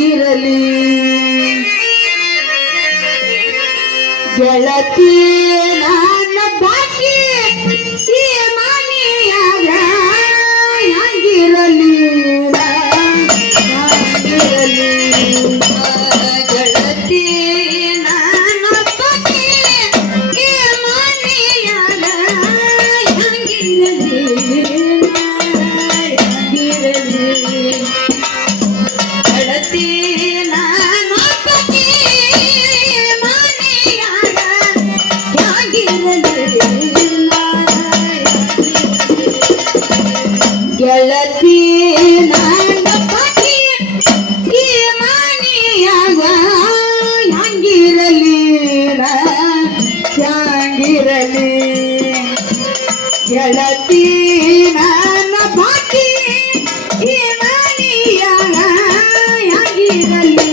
ಹ್ಯಾಂಗಿರಲಿ ಗೆಳತಿ ನನ್ನ ಬಾಕಿ ಈ ಮನೆಯಾಗ ಹ್ಯಾಂಗಿರಲಿ ಹ್ಯಾಂಗಿರಲಿ ಗೆಳತಿ ನನ್ನ ಬಾಕಿ ಈ ಮನೆಯಾಗ ಹ್ಯಾಂಗಿರಲಿ ಗೆಳತಿ ನನ್ನ ಬಾಕಿ ಗೆಳತಿ ನನ್ನ ಬಾಕಿ ಈ ಮನೆಯಾಗ ಹ್ಯಾಂಗಿರಲಿ ಹ್ಯಾಂಗಿರಲಿ ಗೆಳತಿ ನನ್ನ ಬಾಕಿ ಈ ಮನೆಯಾಗ ಹ್ಯಾಂಗಿರಲಿ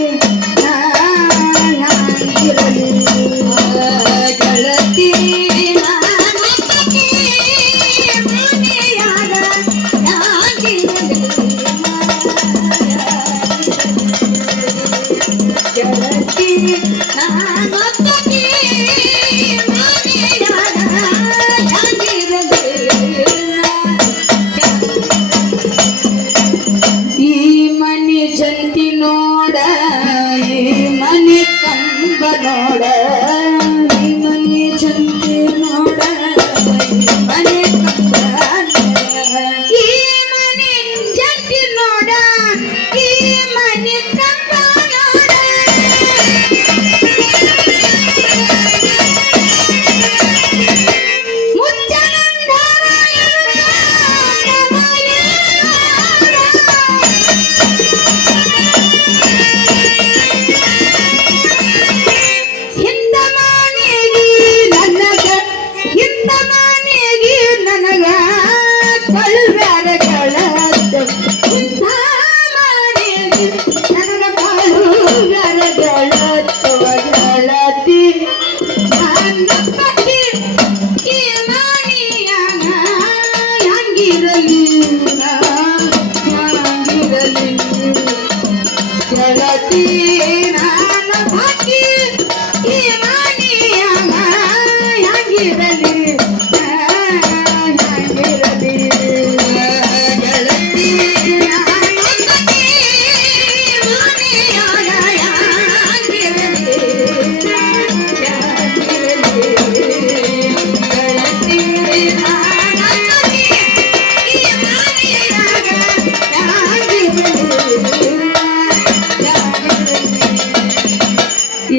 ಹ್ಯಾಂಗಿರಲಿ ಗೆಳತಿ ಈ ಮನೆ ಜಂತಿ ನೋಡ ಈ ಮನೆ ಕಂಬ ನೋಡ ಈ ಮನೆ ಜಂತಿ ನೋಡ ಈ ಮನೆ ಕಂಬ ಈ ಮನೆ ಜಂತಿ ನೋಡ ಈ ಮನೆ ಕಂಬ ನೋಡ ಗೆಳತಿ ನನ್ನ ಬಾಕಿ ಈ ಮನೆಯಾಗ ಹ್ಯಾಂಗಿರಲಿ ಹ್ಯಾಂಗಿರಲಿ ಗೆಳತಿ ನನ್ನ ಬಾಕಿ ಮನೆಯಾಗ ಹ್ಯಾಂಗಿರಲಿ ಹ್ಯಾಂಗಿರಲಿ ಗೆಳತಿ ನನ್ನ ಬಾಕಿ ಈ ಮನೆಯಾಗ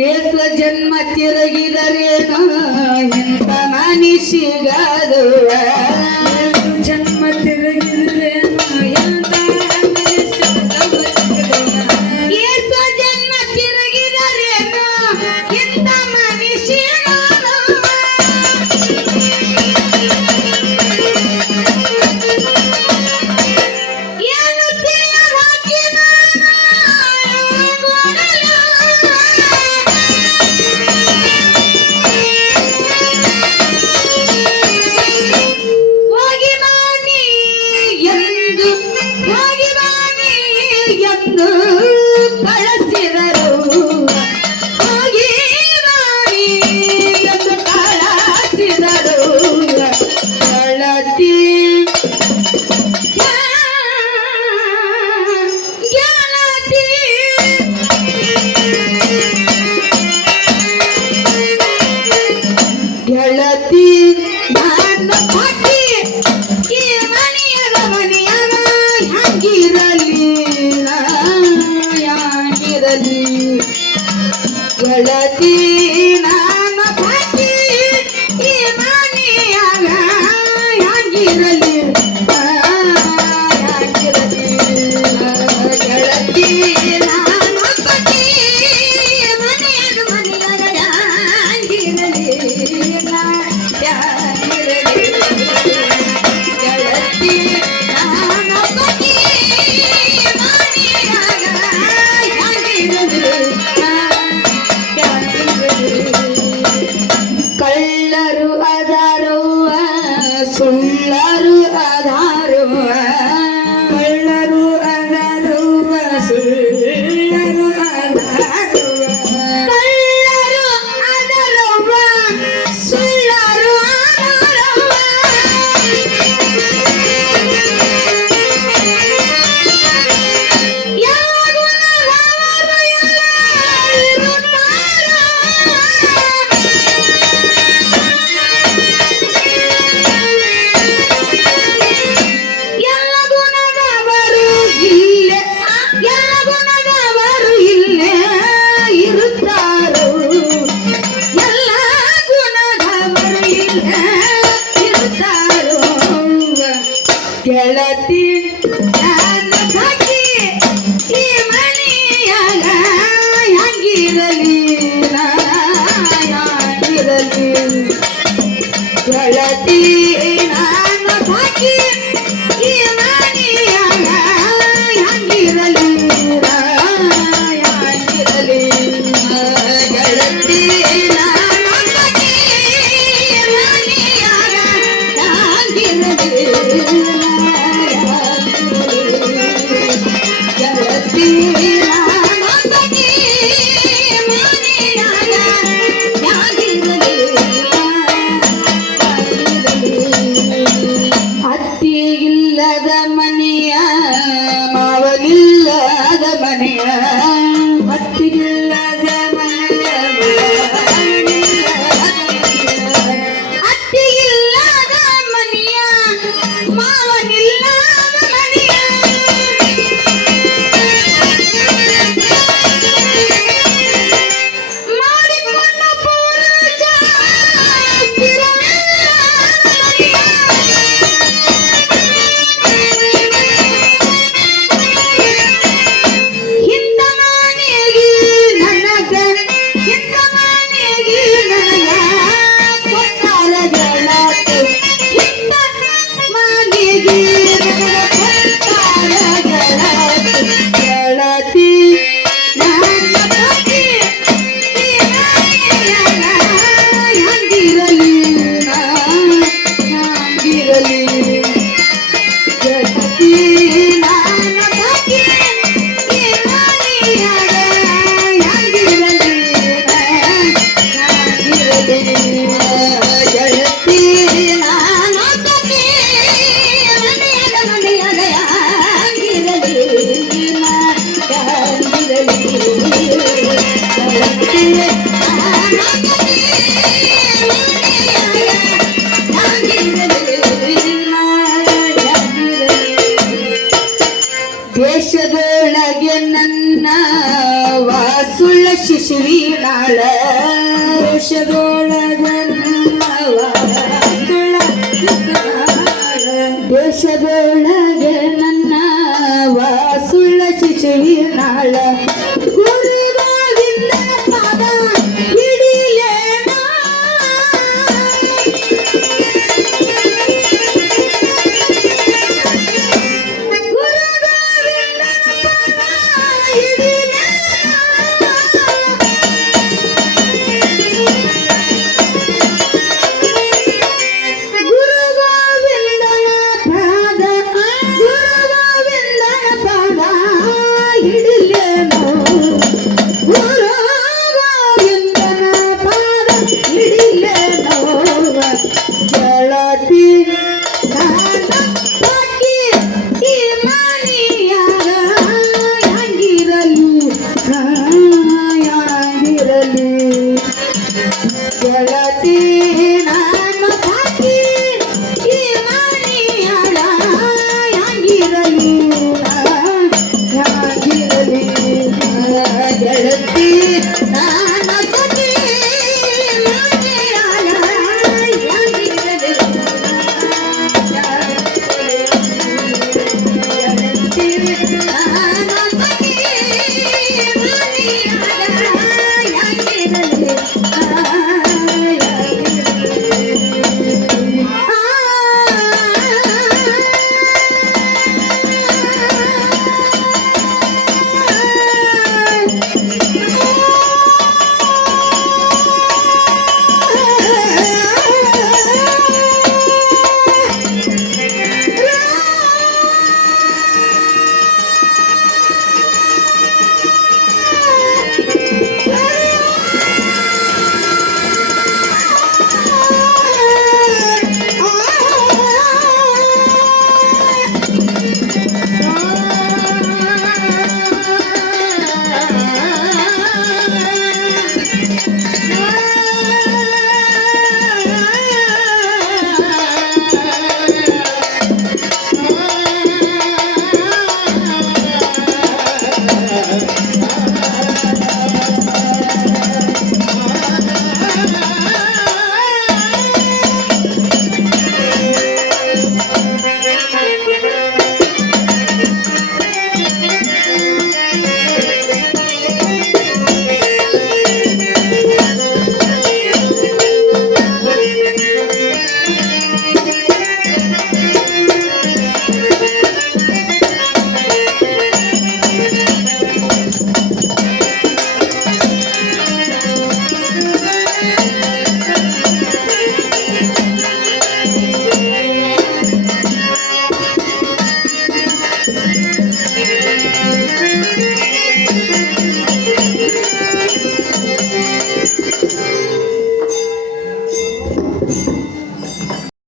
ಏಸ ಜನ್ಮ ತಿರುಗಿದರೇನು ಇಂಥ ಮನುಷ್ಯಗಾದು ಜನ್ಮ ತಿರುಗಿದರೇನು ಇಂಥ ಏಸ ಜನ್ಮ ತಿರುಗಿದರೇನು ಇಂಥ ಮನುಷ್ಯಗಾದು ಗೆಳತಿ ನನ್ನ ಬಾಕಿ ಈ ಮನೆಯಾಗ ಹ್ಯಾಂಗಿರಲಿ ಹ್ಯಾಂಗಿರಲಿ ಗೆಳತಿ ನನ್ನ ಬಾಕಿ ಈ ಮನೆಯಾಗ ಹ್ಯಾಂಗಿರಲಿ ಹ್ಯಾಂಗಿರಲಿ ಗೆಳತಿ ನನ್ನ ಬಾಕಿ ಮನೆಯಾಗ ಹ್ಯಾಂಗಿರಲಿ ಗೆಳತಿ ಅತ್ತಿಗಿಲ್ಲದ ಮನೆಯ ಅತ್ತಿಗಿಲ್ಲದ ಮನೆಯ ಮಾವನಿಲ್ಲದ ಮನೆಯ ಮಾಡಿಕೊಂಡ ಪೂಜ ಹಿಂದ ಮನೆಗೆ ನನಗ ಹಿಂದ ಮನೆಗೆ ನನಗ ಕೊಟ್ಟಾರ ಗೆಳತಿ ಹಿಂದ ಮನೆಗೆ ನನಗ ಕೊಟ್ಟಾರ ಗೆಳತಿ ನನ್ನ ಪತಿ ಹಂಗಿರಲಿ ಹಂಗಿರಲಿ ಜಗತಿ ನನ್ನ ಪತಿ ದೇಶದೊಳಗೆ ನನ್ನ ವಾಸುಳ್ಳ ಶಿಶುವಿನಾಳ ದೇಶದೊಳಗೆ ನನ್ನ ವಾಸುಳ್ಳ ದೇಶದೊಳಗೆ ನನ್ನ ವಾಸುಳ್ಳ ಶಿಶುವಿನಾಳ